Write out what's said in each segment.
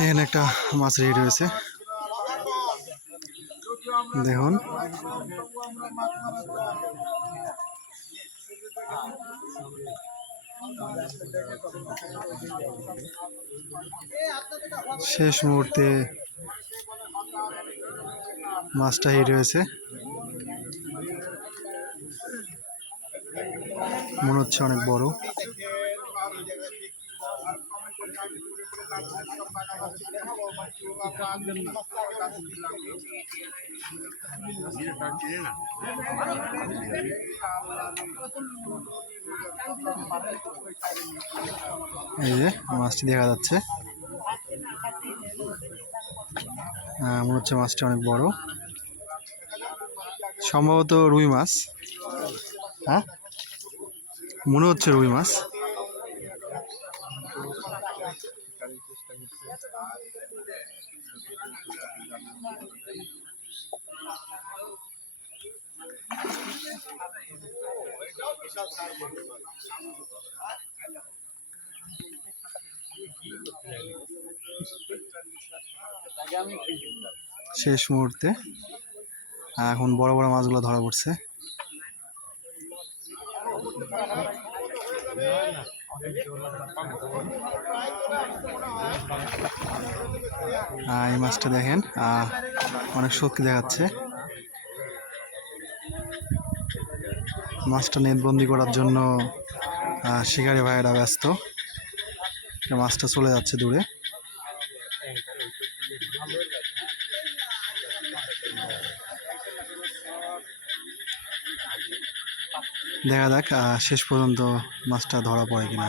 এখানে একটা মাছ রেডি রয়েছে দেখুন। শেষ মুহূর্তে মাছটা হিট হয়েছে। মনে হচ্ছে অনেক বড়। এই যে মাছটি দেখা যাচ্ছে। মনে হচ্ছে মাছটা অনেক বড়। সম্ভবত রুই মাছ। হ্যাঁ? মনে হচ্ছে রুই মাছ। শেষ মুহূর্তে এখন বড় বড় মাছগুলো ধরা পড়ছে। এই মাছটা দেখেন অনেক শক্তি দেখাচ্ছে। মাছটা নেটবন্দি করার জন্য শিকারি ভাইয়েরা ব্যস্ত। মাছটা চলে যাচ্ছে দূরে। দেখা যাক শেষ পর্যন্ত মাছটা ধরা পড়ে কিনা।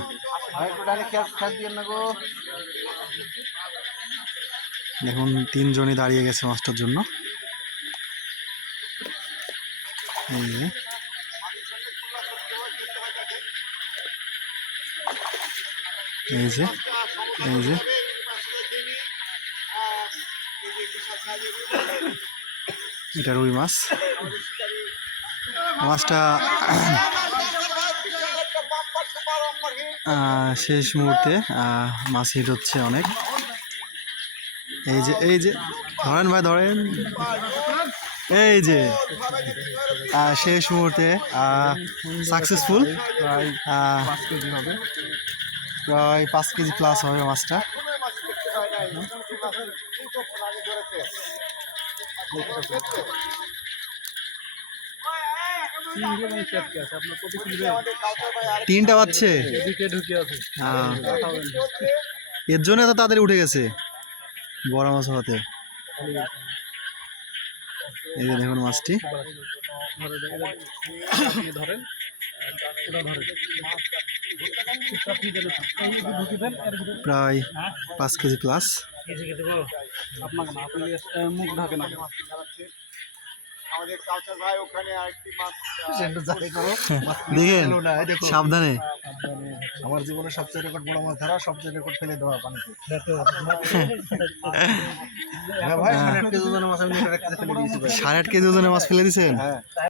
দেখুন, তিনজনই দাঁড়িয়ে গেছে মাছটার জন্য। এই যে এই যে। এটা রুই মাছ। মাছটা শেষ মুহূর্তে মাছ হিট হচ্ছে অনেক। এই যে এই যে, ধরেন ভাই, ধরেন। এই যে শেষ মুহূর্তে সাকসেসফুল প্রায় পাঁচ কেজি প্লাস হবে মাছটা। তিনটা বাচ্চে এর জন্য তো তাদের উঠে গেছে। বড় মাছ হতে এই যে দেখুন মাছটি। প্রায় পাঁচ কেজি প্লাস ওখানে আরেকটি মাছ দেখেন সাবধানে। আমার জীবনে সবচেয়ে রেকর্ড বড় মাছ ধরা সবচেয়ে রেকর্ড ফেলে দেওয়া পানিতে হ্যাঁ ভাই সাড়ে আট কেজি ওজনের মাছ ফেলে দিয়েছি